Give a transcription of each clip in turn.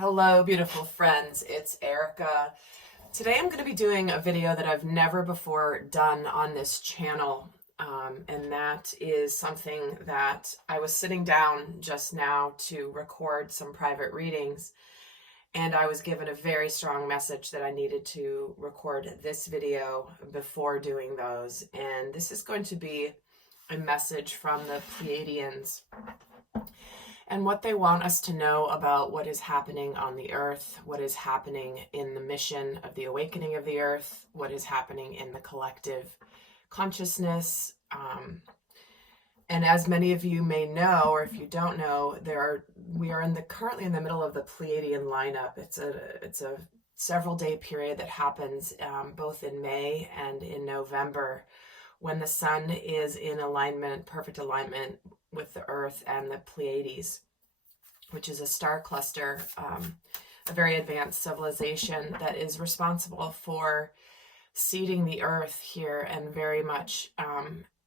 Hello, beautiful friends. It's Erica. Today I'm going to be doing a video that I've never before done on this channel. And that is something that I was sitting down just now to record some private readings. And I was given a very strong message that I needed to record this video before doing those. And this is going to be a message from the Pleiadians and what they want us to know about what is happening on the earth, what is happening in the mission of the awakening of the earth, what is happening in the collective consciousness. And as many of you may know, or if you don't know, we are currently in the middle of the Pleiadian lineup. It's a several day period that happens both in May and in November, when the sun is in alignment, perfect alignment with the earth and the Pleiades, which is a star cluster, a very advanced civilization that is responsible for seeding the earth here and very much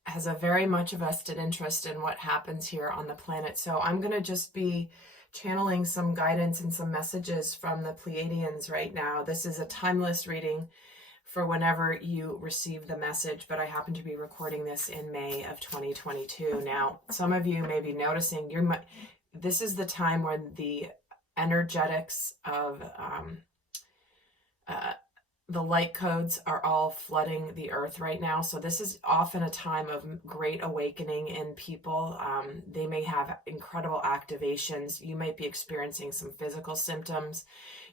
has a very much vested interest in what happens here on the planet. So I'm going to just be channeling some guidance and some messages from the Pleiadians right now. This is a timeless reading for whenever you receive the message, but I happen to be recording this in May of 2022. Now, some of you may be noticing this is the time when the energetics of the light codes are all flooding the earth right now. So this is often a time of great awakening in people. They may have incredible activations. You might be experiencing some physical symptoms.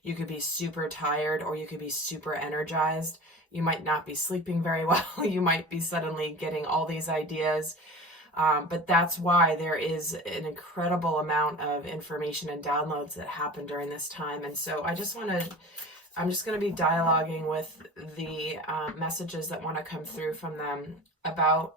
You could be super tired, or you could be super energized. You might not be sleeping very well. You might be suddenly getting all these ideas. But that's why there is an incredible amount of information and downloads that happen during this time. And so I'm just going to be dialoguing with the messages that want to come through from them about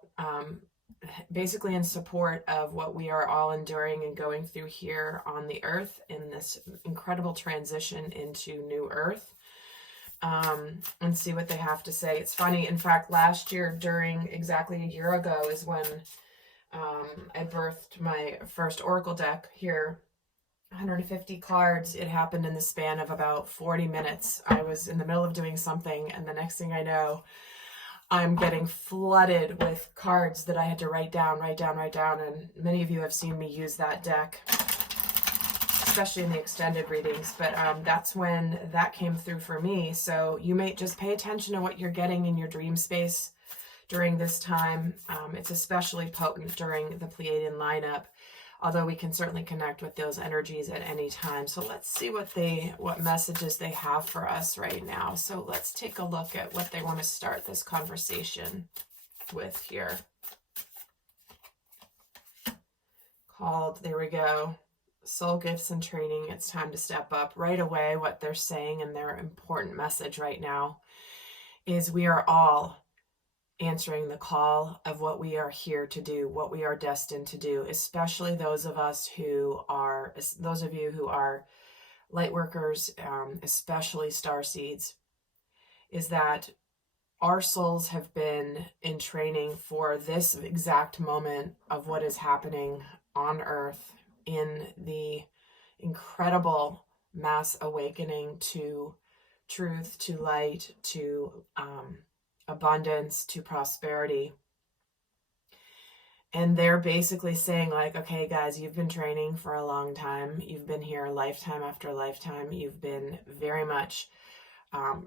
basically in support of what we are all enduring and going through here on the earth in this incredible transition into new earth, and see what they have to say. It's funny, in fact, last year, during exactly a year ago, is when I birthed my first oracle deck here. 150 cards. It happened in the span of about 40 minutes. I was in the middle of doing something, and the next thing I know, I'm getting flooded with cards that I had to write down, and many of you have seen me use that deck, especially in the extended readings, but that's when that came through for me. So you may just pay attention to what you're getting in your dream space during this time. It's especially potent during the Pleiadian lineup, although we can certainly connect with those energies at any time. So let's see what messages they have for us right now. So let's take a look at what they want to start this conversation with here. Called, there we go, Soul Gifts and Training. It's time to step up. Right away, what they're saying, and their important message right now, is we are all answering the call of what we are here to do, what we are destined to do, especially those of you who are light workers, especially starseeds, is that our souls have been in training for this exact moment of what is happening on earth in the incredible mass awakening to truth, to light, to abundance, to prosperity. And they're basically saying, like, okay guys, you've been training for a long time, you've been here lifetime after lifetime, you've been very much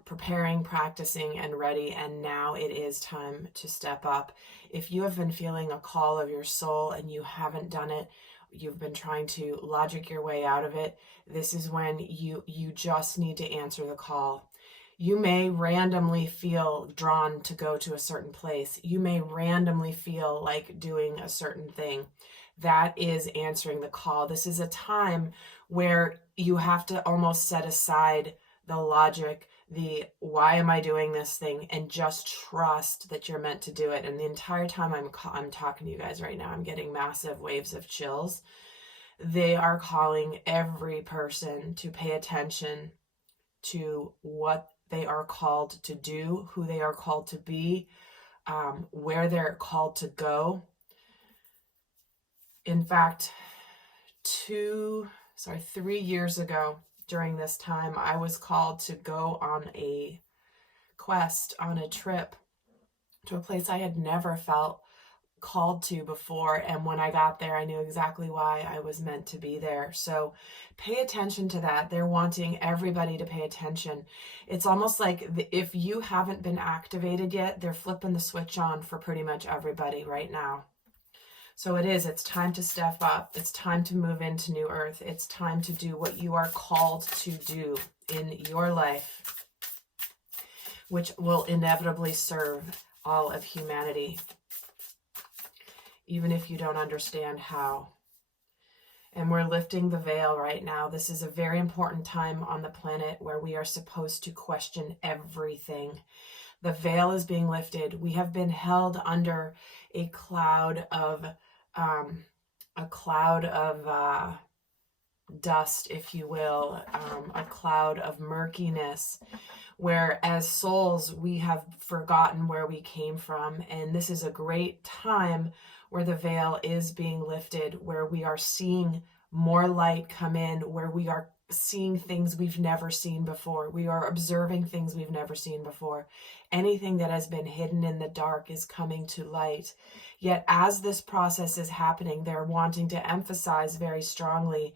preparing, practicing, and ready, and now it is time to step up. If you have been feeling a call of your soul and you haven't done it, you've been trying to logic your way out of it, this is when you just need to answer the call. You may randomly feel drawn to go to a certain place. You may randomly feel like doing a certain thing. That is answering the call. This is a time where you have to almost set aside the logic, the why am I doing this thing, and just trust that you're meant to do it. And the entire time I'm talking to you guys right now, I'm getting massive waves of chills. They are calling every person to pay attention to what they are called to do, who they are called to be, where they're called to go. In fact, 3 years ago, during this time. I was called to go on a quest, on a trip to a place I had never felt called to before, and when I got there I knew exactly why I was meant to be there. So pay attention to that. They're wanting everybody to pay attention. It's almost like if you haven't been activated yet, they're flipping the switch on for pretty much everybody right now. So it's time to step up. It's time to move into New Earth. It's time to do what you are called to do in your life, which will inevitably serve all of humanity, even if you don't understand how. And we're lifting the veil right now. This is a very important time on the planet where we are supposed to question everything. The veil is being lifted. We have been held under a cloud of dust, if you will, a cloud of murkiness, where as souls we have forgotten where we came from. And this is a great time where the veil is being lifted, where we are seeing more light come in, where we are seeing things we've never seen before. We are observing things we've never seen before. Anything that has been hidden in the dark is coming to light. Yet as this process is happening, they're wanting to emphasize very strongly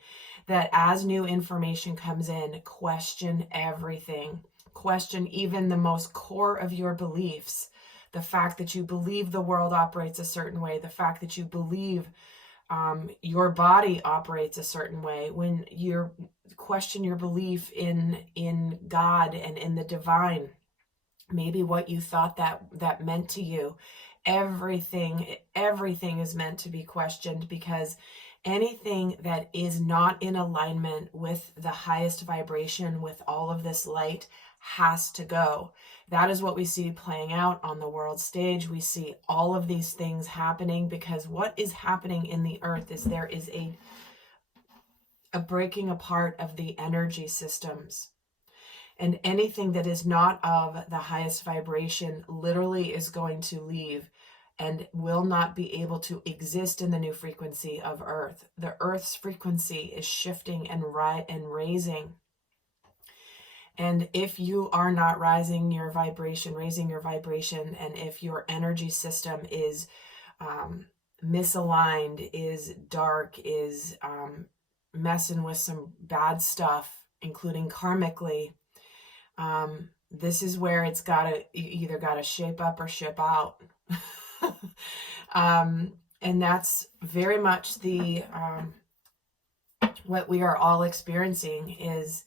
that as new information comes in, question everything. Question even the most core of your beliefs. The fact that you believe the world operates a certain way, the fact that you believe your body operates a certain way, when you question your belief in God and in the divine, maybe what you thought that meant to you, everything is meant to be questioned, because anything that is not in alignment with the highest vibration, with all of this light, has to go. That is what we see playing out on the world stage. We see all of these things happening because what is happening in the earth is there is a breaking apart of the energy systems. And anything that is not of the highest vibration literally is going to leave and will not be able to exist in the new frequency of Earth. The Earth's frequency is shifting and raising. And if you are not raising your vibration, and if your energy system is misaligned, is dark, is messing with some bad stuff, including karmically, this is where it's either gotta shape up or ship out. And that's very much the what we are all experiencing is,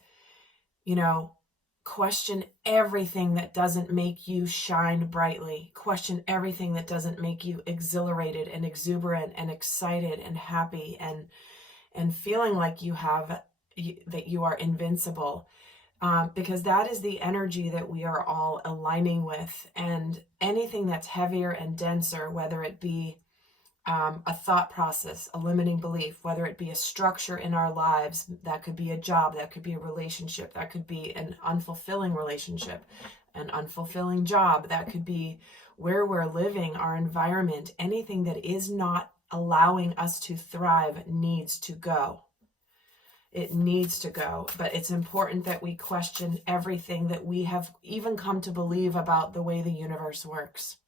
question everything that doesn't make you shine brightly. Question everything that doesn't make you exhilarated and exuberant and excited and happy and feeling like that you are invincible. Because that is the energy that we are all aligning with. And anything that's heavier and denser, whether it be a thought process, a limiting belief, whether it be a structure in our lives, that could be a job, that could be a relationship, that could be an unfulfilling relationship, an unfulfilling job, that could be where we're living, our environment, anything that is not allowing us to thrive needs to go. It needs to go, but it's important that we question everything that we have even come to believe about the way the universe works.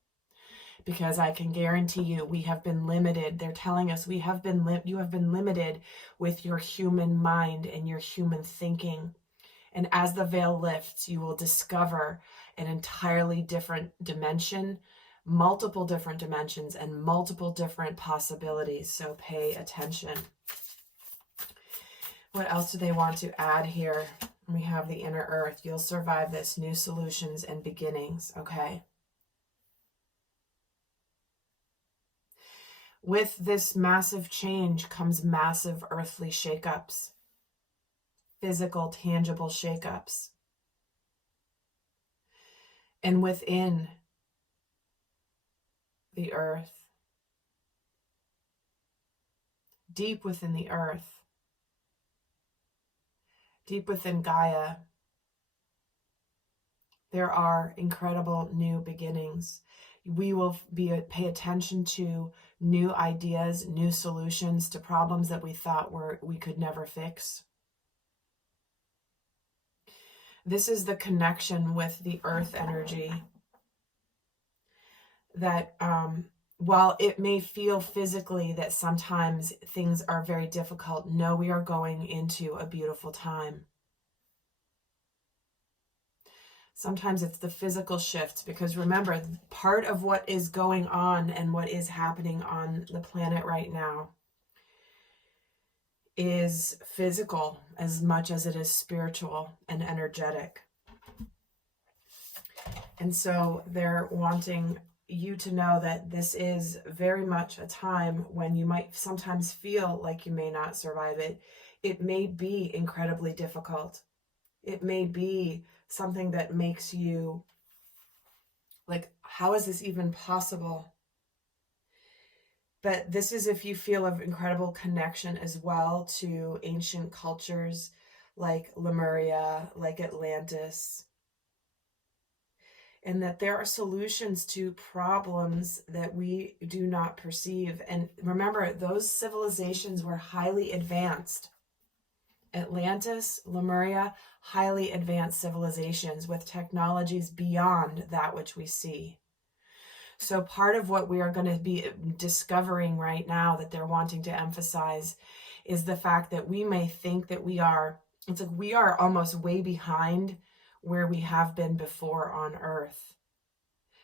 Because I can guarantee you, we have been limited. They're telling us you have been limited with your human mind and your human thinking. And as the veil lifts, you will discover an entirely different dimension, multiple different dimensions, and multiple different possibilities. So pay attention. What else do they want to add here? We have the inner earth. You'll survive this. New solutions and beginnings. Okay. With this massive change comes massive earthly shakeups. Physical, tangible shakeups. And within the earth, deep within the earth, deep within Gaia, there are incredible new beginnings. We will pay attention to new ideas, new solutions to problems that we thought we could never fix. This is the connection with the earth energy that while it may feel physically that sometimes things are very difficult, no, we are going into a beautiful time. Sometimes it's the physical shifts, because remember, part of what is going on and what is happening on the planet right now is physical as much as it is spiritual and energetic. And so they're wanting you to know that this is very much a time when you might sometimes feel like you may not survive it. It may be incredibly difficult. It may be something that makes you like, how is this even possible? But this is if you feel an incredible connection as well to ancient cultures like Lemuria, like Atlantis, and that there are solutions to problems that we do not perceive. And remember, those civilizations were highly advanced. Atlantis, Lemuria, highly advanced civilizations with technologies beyond that which we see. So part of what we are going to be discovering right now that they're wanting to emphasize is the fact that we may think that we are, it's like we are almost way behind where we have been before on Earth.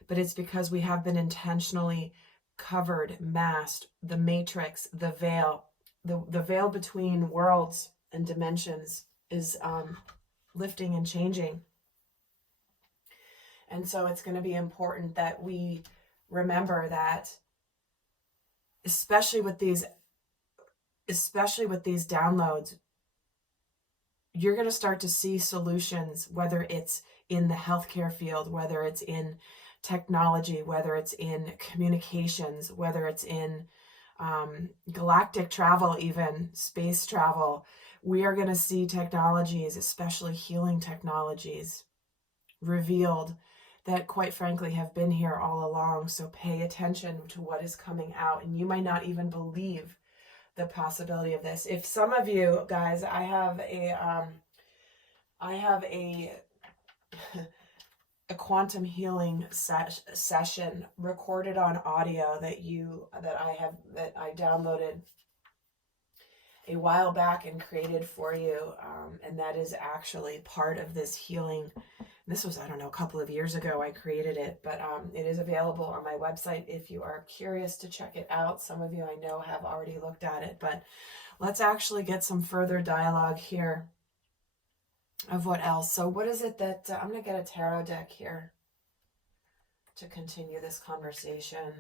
But it's because we have been intentionally covered, masked, the matrix, the veil. The veil between worlds and dimensions is lifting and changing. And so it's going to be important that we remember that, especially with these downloads, you're going to start to see solutions, whether it's in the healthcare field, whether it's in technology, whether it's in communications, whether it's in galactic travel, even space travel. We are going to see technologies, especially healing technologies, revealed that quite frankly have been here all along. So pay attention to what is coming out, and you might not even believe the possibility of this. If some of you guys, I have a quantum healing session recorded on audio that I downloaded a while back and created for you, and that is actually part of this healing. This was, I don't know, a couple of years ago I created it, but it is available on my website if you are curious to check it out. Some of you I know have already looked at it, but let's actually get some further dialogue here of what else. So what is it that, I'm going to get a tarot deck here to continue this conversation.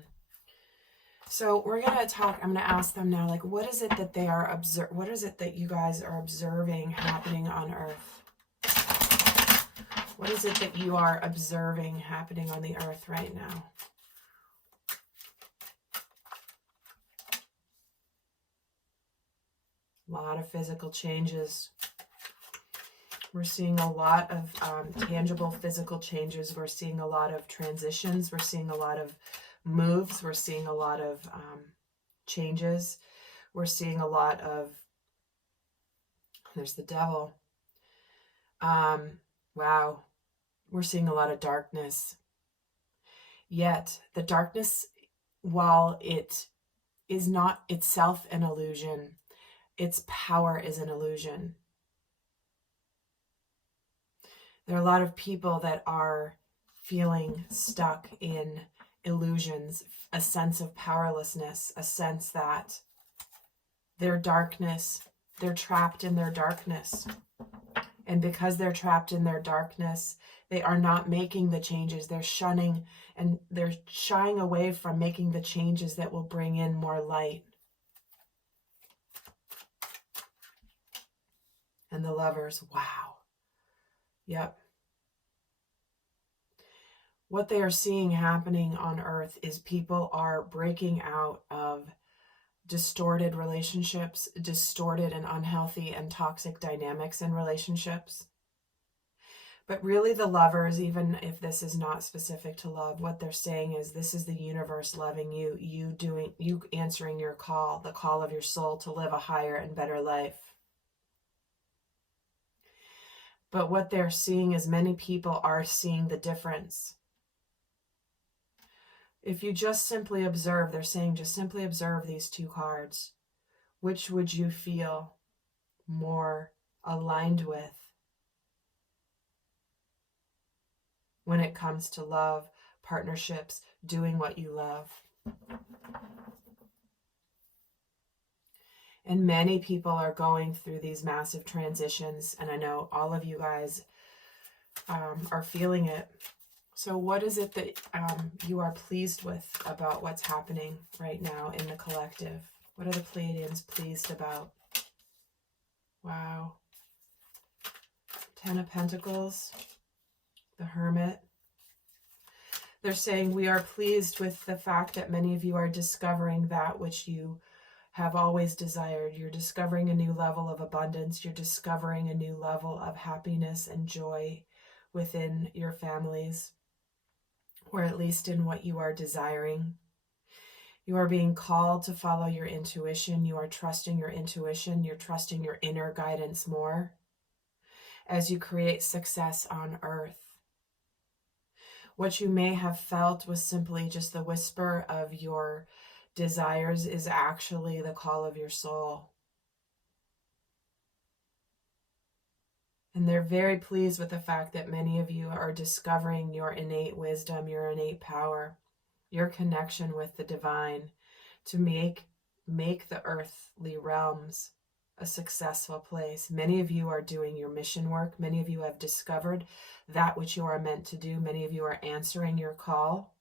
So we're going to talk, I'm going to ask them now, like, what is it that they are what is it that you guys are observing happening on Earth? What is it that you are observing happening on the Earth right now? A lot of physical changes. We're seeing a lot of tangible physical changes. We're seeing a lot of transitions. We're seeing a lot of moves. We're seeing a lot of changes. We're seeing a lot of, there's the devil. Wow. We're seeing a lot of darkness. Yet the darkness, while it is not itself an illusion, its power is an illusion. There are a lot of people that are feeling stuck in illusions, a sense of powerlessness, a sense that their darkness, they're trapped in their darkness. And because they're trapped in their darkness, they are not making the changes. They're shunning and they're shying away from making the changes that will bring in more light. And the Lovers, wow. Yep. What they are seeing happening on Earth is people are breaking out of distorted relationships, distorted and unhealthy and toxic dynamics in relationships. But really the Lovers, even if this is not specific to love, what they're saying is this is the universe loving you, you answering your call, the call of your soul to live a higher and better life. But what they're seeing is many people are seeing the difference. If you just simply observe, they're saying just simply observe these two cards. Which would you feel more aligned with when it comes to love, partnerships, doing what you love? And many people are going through these massive transitions, and I know all of you guys are feeling it. So what is it that you are pleased with about what's happening right now in the collective? What are the Pleiadians pleased about? Wow. 10 of Pentacles, the Hermit. They're saying we are pleased with the fact that many of you are discovering that which you have always desired. You're discovering a new level of abundance. You're discovering a new level of happiness and joy within your families, or at least in what you are desiring. You are being called to follow your intuition. You are trusting your intuition. You're trusting your inner guidance more as you create success on earth. What you may have felt was simply just the whisper of your desires is actually the call of your soul. And they're very pleased with the fact that many of you are discovering your innate wisdom, your innate power, your connection with the divine to make the earthly realms a successful place. Many of you are doing your mission work. Many of you have discovered that which you are meant to do. Many of you are answering your call.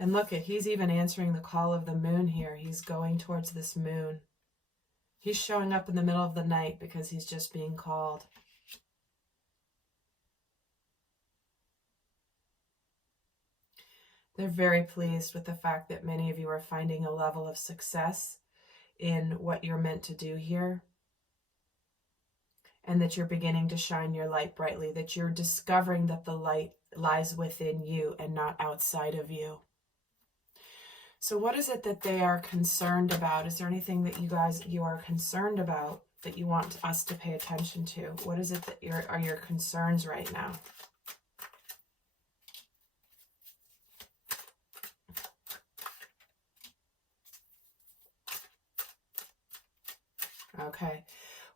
And look, he's even answering the call of the moon here. He's going towards this moon. He's showing up in the middle of the night because he's just being called. They're very pleased with the fact that many of you are finding a level of success in what you're meant to do here. And that you're beginning to shine your light brightly. That you're discovering that the light lies within you and not outside of you. So what is it that they are concerned about? Is there anything that you are concerned about that you want us to pay attention to? What is it that are your concerns right now? Okay.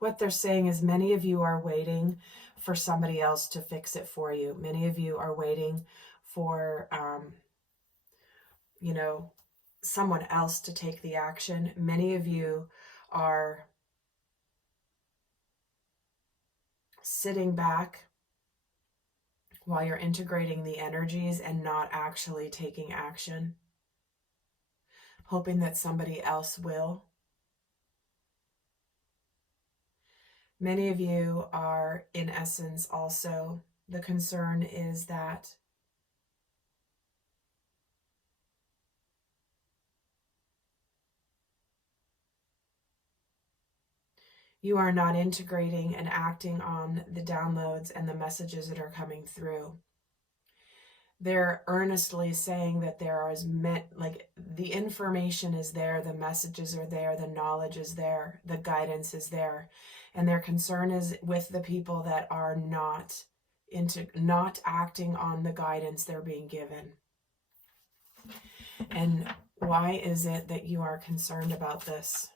What they're saying is many of you are waiting for somebody else to fix it for you. Many of you are waiting for, someone else to take the action. Many of you are sitting back while you're integrating the energies and not actually taking action, hoping that somebody else will. Many of you are, in essence, also, the concern is that you are not integrating and acting on the downloads and the messages that are coming through. They're earnestly saying that the information is there, the messages are there, the knowledge is there, the guidance is there. And their concern is with the people that are not acting on the guidance they're being given. And why is it that you are concerned about this?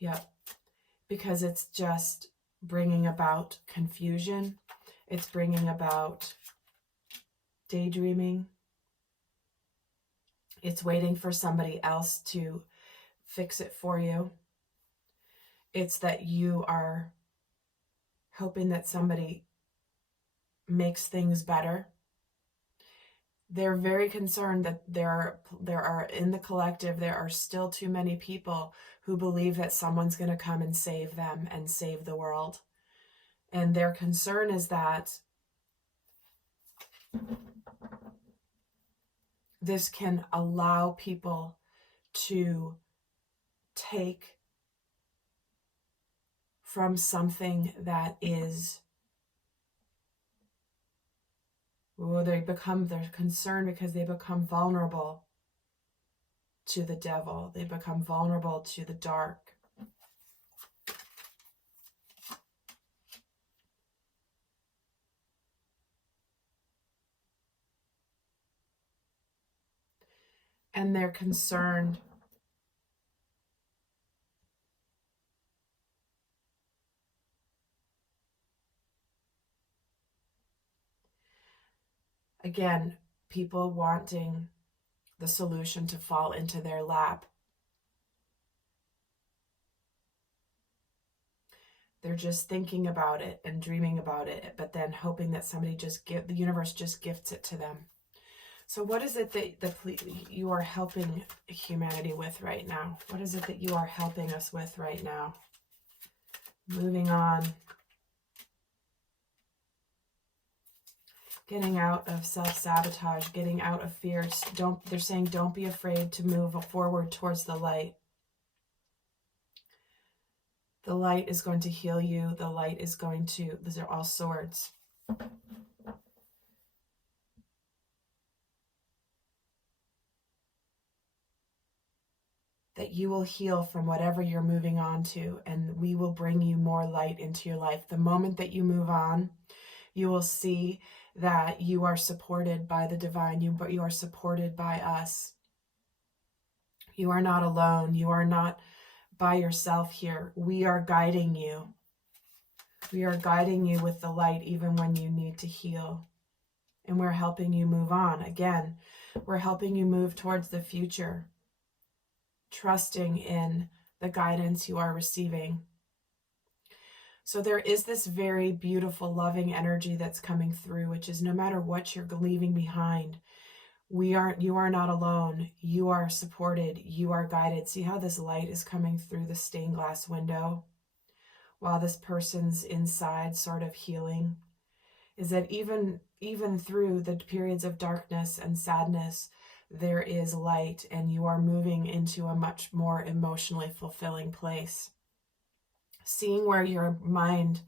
Yep, because it's just bringing about confusion. It's bringing about daydreaming. It's waiting for somebody else to fix it for you. It's that you are hoping that somebody makes things better. They're very concerned that there are in the collective, there are still too many people who believe that someone's going to come and save them and save the world. And their concern is that this can allow people to take from something that is, they're concerned because they become vulnerable to the devil. They become vulnerable to the dark. and they're concerned. Again, people wanting the solution to fall into their lap. They're just thinking about it and dreaming about it, but then hoping that somebody the universe just gifts it to them. So what is it that you are helping humanity with right now? What is it that you are helping us with right now? Moving on. Getting out of self-sabotage, getting out of fears. They're saying don't be afraid to move forward towards the light. The light is going to heal you. The light is going to, these are all swords. That you will heal from whatever you're moving on to, and we will bring you more light into your life. The moment that you move on, you will see that you are supported by the divine, but you are supported by us. You are not alone. You are not by yourself here. We are guiding you. We are guiding you with the light even when you need to heal. And we're helping you move on. Again, we're helping you move towards the future, trusting in the guidance you are receiving. So there is this very beautiful, loving energy that's coming through, which is no matter what you're leaving behind, you are not alone. You are supported. You are guided. See how this light is coming through the stained glass window while this person's inside sort of healing? Is that even through the periods of darkness and sadness, there is light, and you are moving into a much more emotionally fulfilling place. Seeing where your mind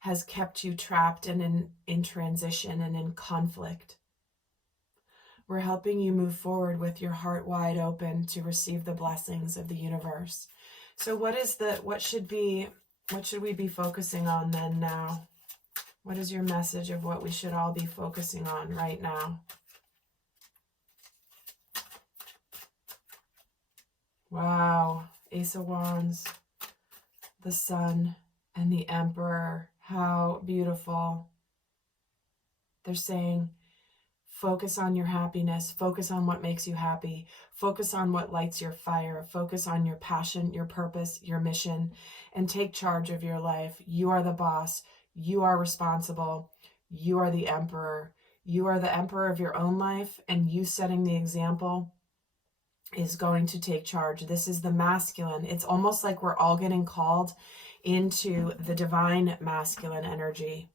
has kept you trapped and in transition and in conflict. We're helping you move forward with your heart wide open to receive the blessings of the universe. So what should we be focusing on then now? What is your message of what we should all be focusing on right now? Wow, Ace of Wands, the Sun, and the Emperor. How beautiful. They're saying, focus on your happiness. Focus on what makes you happy. Focus on what lights your fire. Focus on your passion, your purpose, your mission, and take charge of your life. You are the boss. You are responsible. You are the emperor. You are the emperor of your own life, and you setting the example is going to take charge. This is the masculine. It's almost like we're all getting called into the divine masculine energy.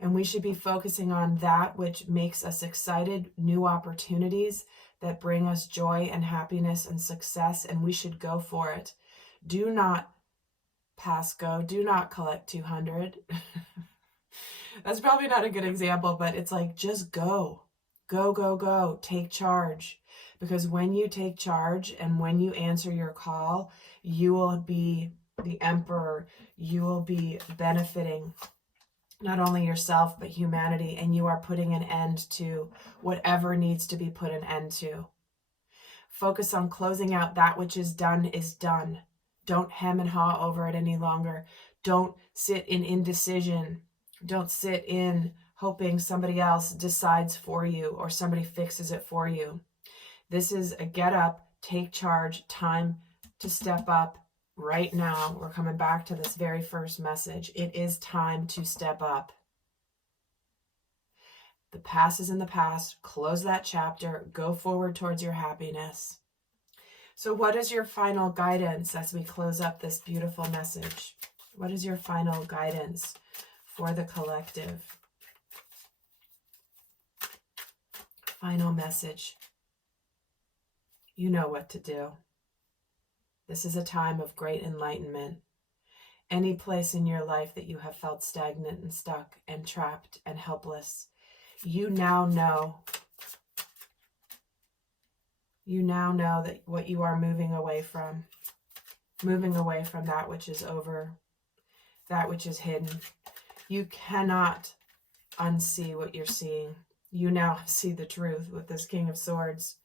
And we should be focusing on that which makes us excited, new opportunities that bring us joy and happiness and success, and we should go for it. Do not pass go. Do not collect 200. That's probably not a good example, but it's like, just go. Go, go, go. Take charge. Because when you take charge and when you answer your call, you will be the emperor. You will be benefiting not only yourself, but humanity. And you are putting an end to whatever needs to be put an end to. Focus on closing out that which is done is done. Don't hem and haw over it any longer. Don't sit in indecision. Don't sit in hoping somebody else decides for you or somebody fixes it for you. This is a get up, take charge, time to step up right now. We're coming back to this very first message. It is time to step up. The past is in the past. Close that chapter. Go forward towards your happiness. So what is your final guidance as we close up this beautiful message? What is your final guidance for the collective? Final message. You know what to do. This is a time of great enlightenment. Any place in your life that you have felt stagnant and stuck and trapped and helpless, you now know. You now know that what you are moving away from that which is over, that which is hidden. You cannot unsee what you're seeing. You now see the truth with this King of Swords.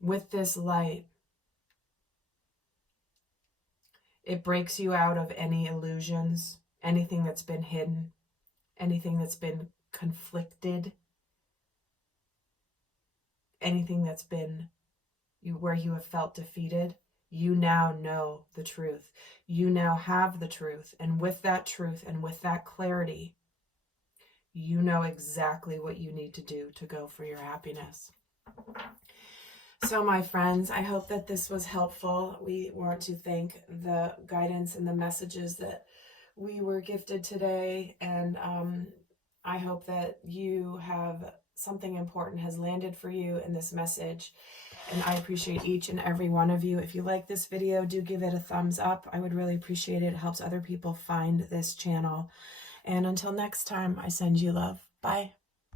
With this light, it breaks you out of any illusions, anything that's been hidden, anything that's been conflicted, anything that's been where you have felt defeated. You now know the truth. You now have the truth. And with that truth and with that clarity, you know exactly what you need to do to go for your happiness. So my friends, I hope that this was helpful. We want to thank the guidance and the messages that we were gifted today. And I hope that you have something important has landed for you in this message. And I appreciate each and every one of you. If you like this video, do give it a thumbs up. I would really appreciate it. It helps other people find this channel. And until next time, I send you love. Bye.